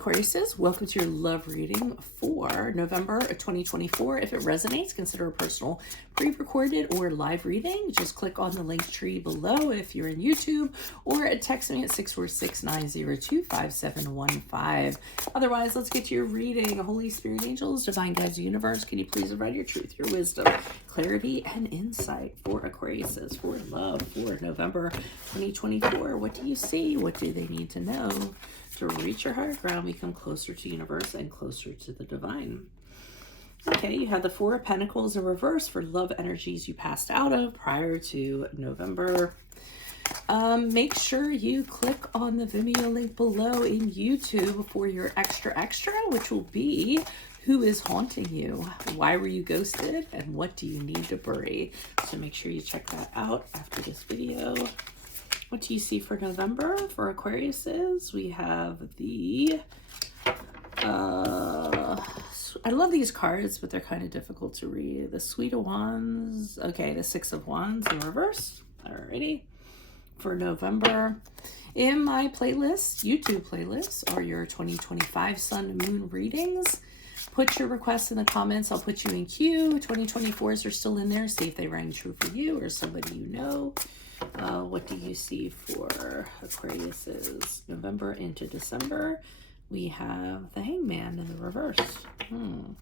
Aquariuses, welcome to your love reading for November 2024. If it resonates, consider a personal pre-recorded or live reading. Just click on the link tree below if you're in YouTube, or text me at 646-902-5715. Otherwise, let's get to your reading. Holy Spirit, angels, divine guides, universe, can you please provide your truth, your wisdom, clarity, and insight for Aquariuses, for love, for November 2024? What do you see? What do they need to know to reach your higher ground, become closer to universe and closer to the divine? Okay, you have the Four of Pentacles in reverse for love energies you passed out of prior to November. Make sure you click on the Vimeo link below in YouTube for your extra, which will be who is haunting you, why were you ghosted, and what do you need to bury. So make sure you check that out after this video. What do you see for November for Aquariuses? We have the, I love these cards, but they're kind of difficult to read. The Suite of Wands. Okay, the Six of Wands in reverse. Alrighty. For November, in my playlist, YouTube playlist, are your 2025 Sun Moon readings. Put your requests in the comments. I'll put you in queue. 2024s are still in there. See if they rang true for you or somebody you know. What do you see for Aquariuses November into December? We have the Hangman in the reverse. And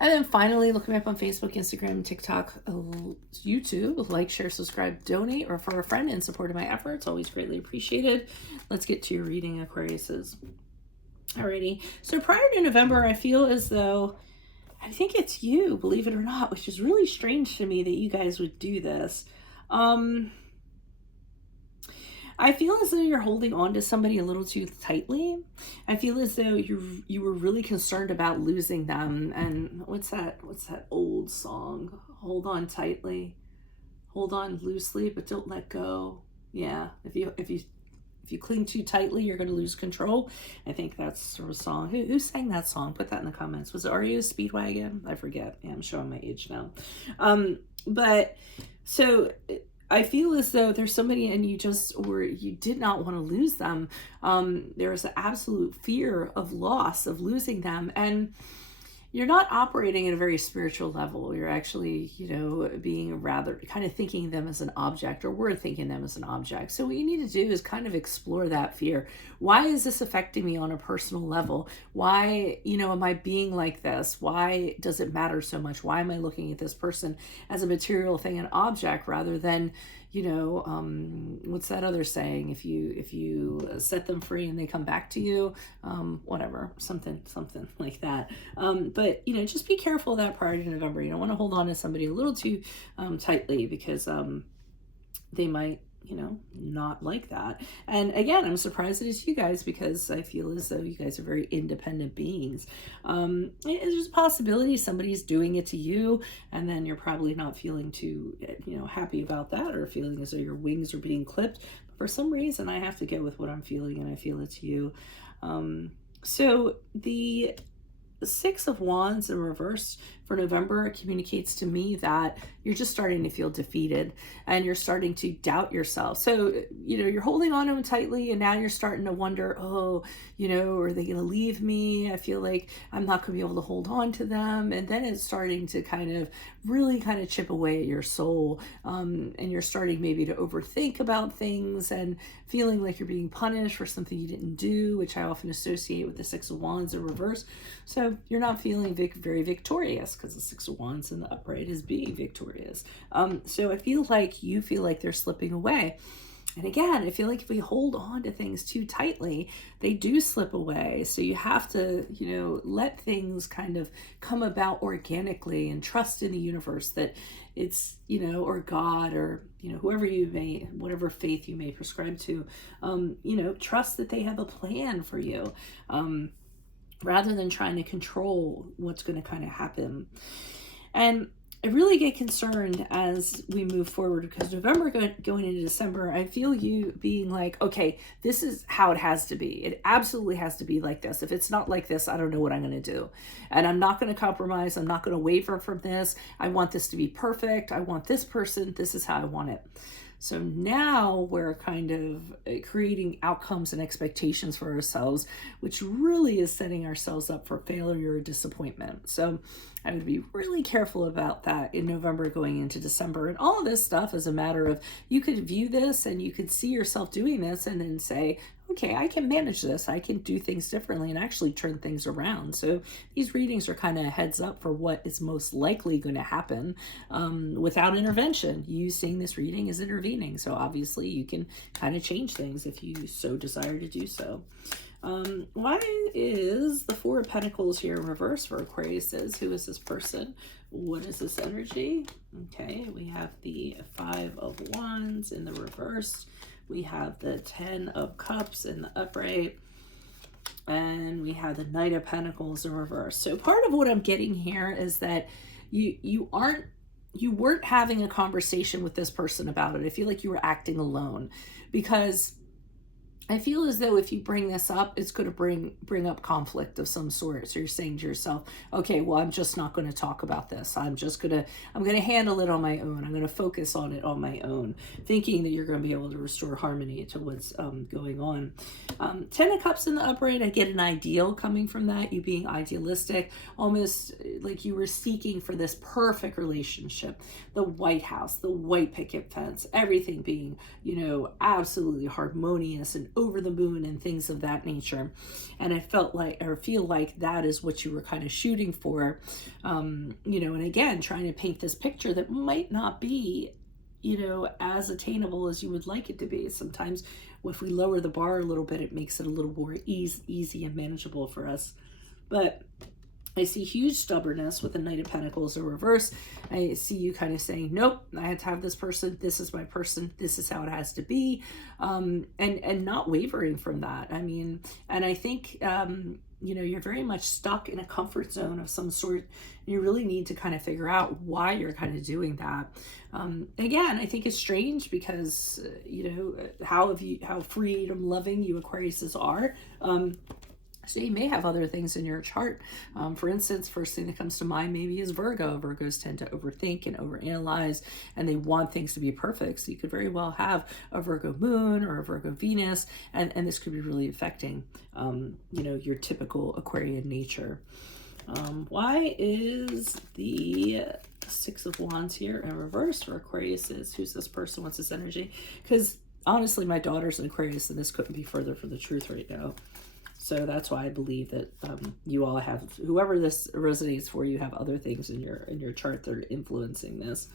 then finally, look me up on Facebook, Instagram, TikTok, YouTube. Like, share, subscribe, donate, or refer a friend in support of my efforts. Always greatly appreciated. Let's get to your reading, Aquariuses. Alrighty. So prior to November, I feel as though, I think it's you, believe it or not, which is really strange to me that you guys would do this. I feel as though you're holding on to somebody a little too tightly. I feel as though you were really concerned about losing them. And what's that old song? Hold on tightly, hold on loosely, but don't let go. Yeah, if you cling too tightly, you're going to lose control. I think that's sort of a song. Who sang that song? Put that in the comments. Was it REO Speedwagon? I forget. Yeah, I'm showing my age now. But so I feel as though there's somebody and you did not want to lose them. There is an absolute fear of loss, of losing them. And you're not operating at a very spiritual level. You're actually, being rather kind of thinking them as an object, or we're thinking them as an object. So what you need to do is kind of explore that fear. Why is this affecting me on a personal level? Why, am I being like this? Why does it matter so much? Why am I looking at this person as a material thing, an object, rather than, what's that other saying? If you set them free and they come back to you, whatever, something like that. But just be careful of that prior to November. You don't want to hold on to somebody a little too tightly, because they might, not like that. And again, I'm surprised it is you guys, because I feel as though you guys are very independent beings. There's a possibility somebody's doing it to you, and then you're probably not feeling too, happy about that, or feeling as though your wings are being clipped. But for some reason, I have to go with what I'm feeling, and I feel it's you. So the Six of Wands in reverse for November communicates to me that you're just starting to feel defeated, and you're starting to doubt yourself. So, you're holding on to them tightly, and now you're starting to wonder, are they going to leave me? I feel like I'm not going to be able to hold on to them. And then it's starting to really chip away at your soul. And you're starting maybe to overthink about things and feeling like you're being punished for something you didn't do, which I often associate with the Six of Wands in reverse. So you're not feeling very victorious, because the Six of Wands in the upright is being victorious. So I feel like you feel like they're slipping away. And again, I feel like if we hold on to things too tightly, they do slip away. So you have to, let things kind of come about organically, and trust in the universe that it's, or God, or, whoever whatever faith you may prescribe to, trust that they have a plan for you, rather than trying to control what's going to kind of happen. And I really get concerned as we move forward, because November going into December, I feel you being like, okay, this is how it has to be. It absolutely has to be like this. If it's not like this, I don't know what I'm going to do. And I'm not going to compromise. I'm not going to waver from this. I want this to be perfect. I want this person. This is how I want it. So now we're kind of creating outcomes and expectations for ourselves, which really is setting ourselves up for failure or disappointment. So I would be really careful about that in November going into December. And all of this stuff is a matter of, you could view this and you could see yourself doing this and then say, okay, I can manage this. I can do things differently and actually turn things around. So these readings are kind of a heads up for what is most likely going to happen without intervention. You seeing this reading is intervening. So obviously you can kind of change things if you so desire to do so. Why is the Four of Pentacles here in reverse for Aquarius? Who is this person? What is this energy? Okay, we have the Five of Wands in the reverse. We have the Ten of Cups in the upright. And we have the Knight of Pentacles in reverse. So part of what I'm getting here is that you weren't having a conversation with this person about it. I feel like you were acting alone, because I feel as though if you bring this up, it's going to bring up conflict of some sort. So you're saying to yourself, okay, well, I'm just not going to talk about this. I'm going to handle it on my own. I'm going to focus on it on my own, thinking that you're going to be able to restore harmony to what's going on. Ten of Cups in the upright, I get an ideal coming from that, you being idealistic, almost like you were seeking for this perfect relationship, the White House, the white picket fence, everything being, absolutely harmonious and over the moon and things of that nature. And I feel like that is what you were kind of shooting for, and again, trying to paint this picture that might not be, as attainable as you would like it to be. Sometimes if we lower the bar a little bit, it makes it a little more easy and manageable for us. But I see huge stubbornness with the Knight of Pentacles in reverse. I see you kind of saying, nope, I had to have this person. This is my person. This is how it has to be. And not wavering from that. I mean, and I think, you're very much stuck in a comfort zone of some sort. You really need to kind of figure out why you're kind of doing that. Again, I think it's strange because, how freedom loving you Aquariuses are. So you may have other things in your chart. For instance, first thing that comes to mind maybe is Virgo. Virgos tend to overthink and overanalyze, and they want things to be perfect. So you could very well have a Virgo moon or a Virgo Venus, and this could be really affecting, your typical Aquarian nature. Why is the Six of Wands here in reverse for Aquarius? Who's this person? What's this energy? Because honestly, my daughter's an Aquarius, and this couldn't be further from the truth right now. So that's why I believe that you all have, whoever this resonates for, you have other things in your chart that are influencing this.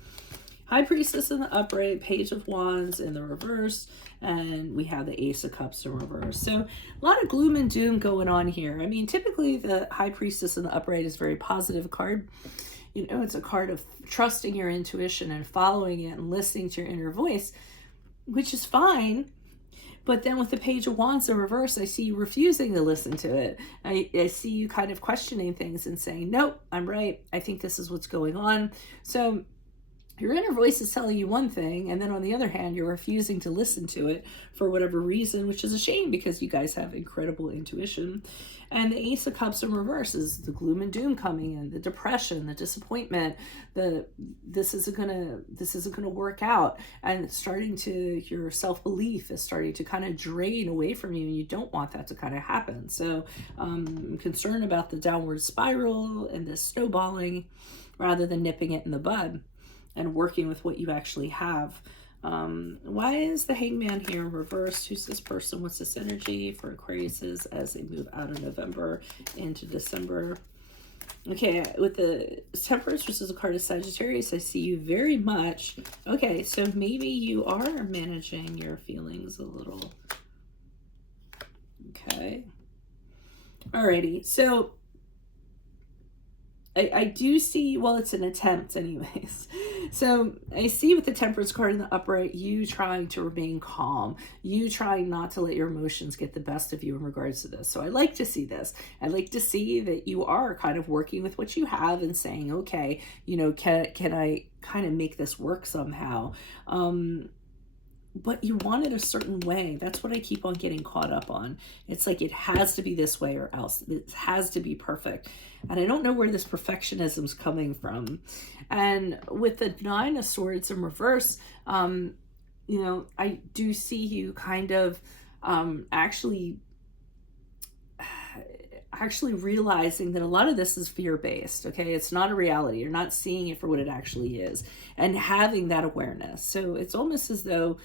High Priestess in the upright, Page of Wands in the reverse, and we have the Ace of Cups in reverse. So a lot of gloom and doom going on here. I mean, typically the High Priestess in the upright is a very positive card. It's a card of trusting your intuition and following it and listening to your inner voice, which is fine. But then with the Page of Wands in reverse, I see you refusing to listen to it. I see you kind of questioning things and saying, nope, I'm right. I think this is what's going on. So your inner voice is telling you one thing, and then on the other hand, you're refusing to listen to it for whatever reason, which is a shame because you guys have incredible intuition. And the Ace of Cups in reverse is the gloom and doom coming in, the depression, the disappointment, this isn't gonna work out, and your self-belief is starting to kind of drain away from you, and you don't want that to kind of happen. So I'm concerned about the downward spiral and this snowballing rather than nipping it in the bud and working with what you actually have. Why is the Hangman here in reverse? Who's this person? What's this energy for Aquariuses as they move out of November into December? Okay, with the Temperance, which is a card of Sagittarius, I see you very much. Okay, so maybe you are managing your feelings a little. Okay. Alrighty, so I do see, well, it's an attempt anyways. So I see with the Temperance card in the upright, you trying to remain calm, you trying not to let your emotions get the best of you in regards to this. So I like to see this. I like to see that you are kind of working with what you have and saying, okay, can I kind of make this work somehow? But you want it a certain way. That's what I keep on getting caught up on. It's like it has to be this way or else. It has to be perfect. And I don't know where this perfectionism's coming from. And with the Nine of Swords in reverse, you know, I do see you kind of actually realizing that a lot of this is fear-based. Okay, it's not a reality. You're not seeing it for what it actually is, and having that awareness. So it's almost as though,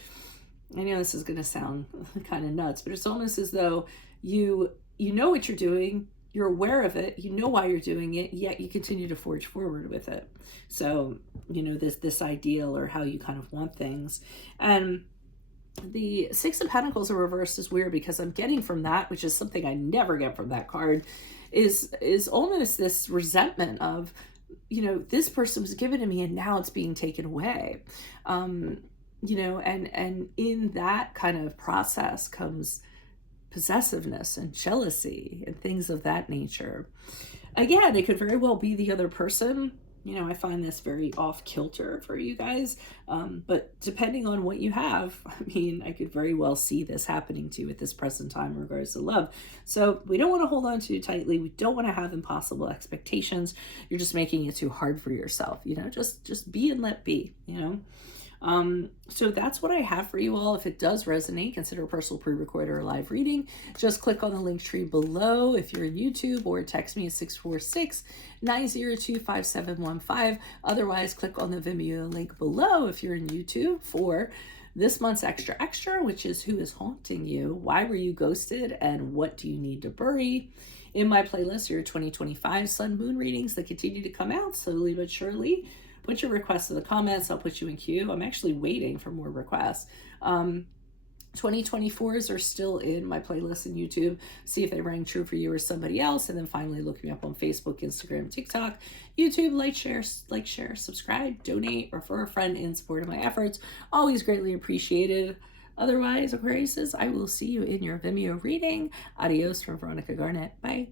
I know this is going to sound kind of nuts, but it's almost as though you know what you're doing, you're aware of it, you know why you're doing it, yet you continue to forge forward with it. So, you know, this ideal, or how you kind of want things. And the Six of Pentacles in reverse is weird, because I'm getting from that, which is something I never get from that card, is almost this resentment of, you know, this person was given to me and now it's being taken away. You know, and in that kind of process comes possessiveness and jealousy and things of that nature. Again, it could very well be the other person. You know, I find this very off kilter for you guys, but depending on what you have, I mean, I could very well see this happening to you at this present time in regards to love. So we don't want to hold on too tightly. We don't want to have impossible expectations. You're just making it too hard for yourself. You know, just be and let be, you know. So that's what I have for you all. If it does resonate, consider a personal pre-record or a live reading. Just click on the link tree below if you're in YouTube, or text me at 646-902-5715. Otherwise, click on the Vimeo link below if you're in YouTube for this month's extra, which is Who is Haunting You? Why were you ghosted? And what do you need to bury? In my playlist, your 2025 Sun Moon readings that continue to come out slowly but surely. Put your requests in the comments. I'll put you in queue. I'm actually waiting for more requests. 2024s are still in my playlist in YouTube. See if they rang true for you or somebody else. And then finally look me up on Facebook, Instagram, TikTok, YouTube. Like, share, subscribe, donate, refer a friend in support of my efforts. Always greatly appreciated. Otherwise, Aquariuses, I will see you in your Vimeo reading. Adios from Veronica Garnett. Bye.